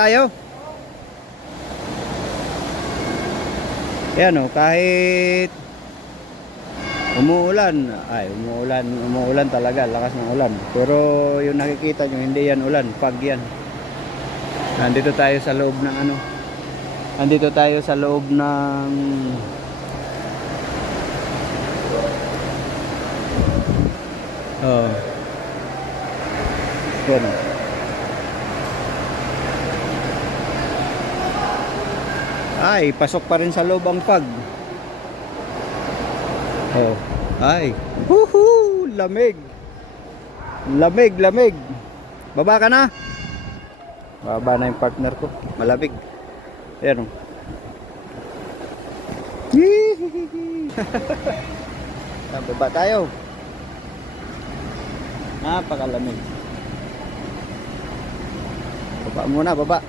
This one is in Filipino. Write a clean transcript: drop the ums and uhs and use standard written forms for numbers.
tayo. Yan o, kahit umuulan talaga, lakas ng ulan. Pero yung nakikita nyo, hindi yan ulan, fog yan. Nandito tayo sa loob ng oh. Yan o. Ay, pasok pa rin sa loob ang fog. Oh, ay. Woohoo! Lamig. Lamig. Baba ka na. Baba na yung partner ko. Malamig. Ayan o. Baba tayo. Napakalamig. Baba muna, baba.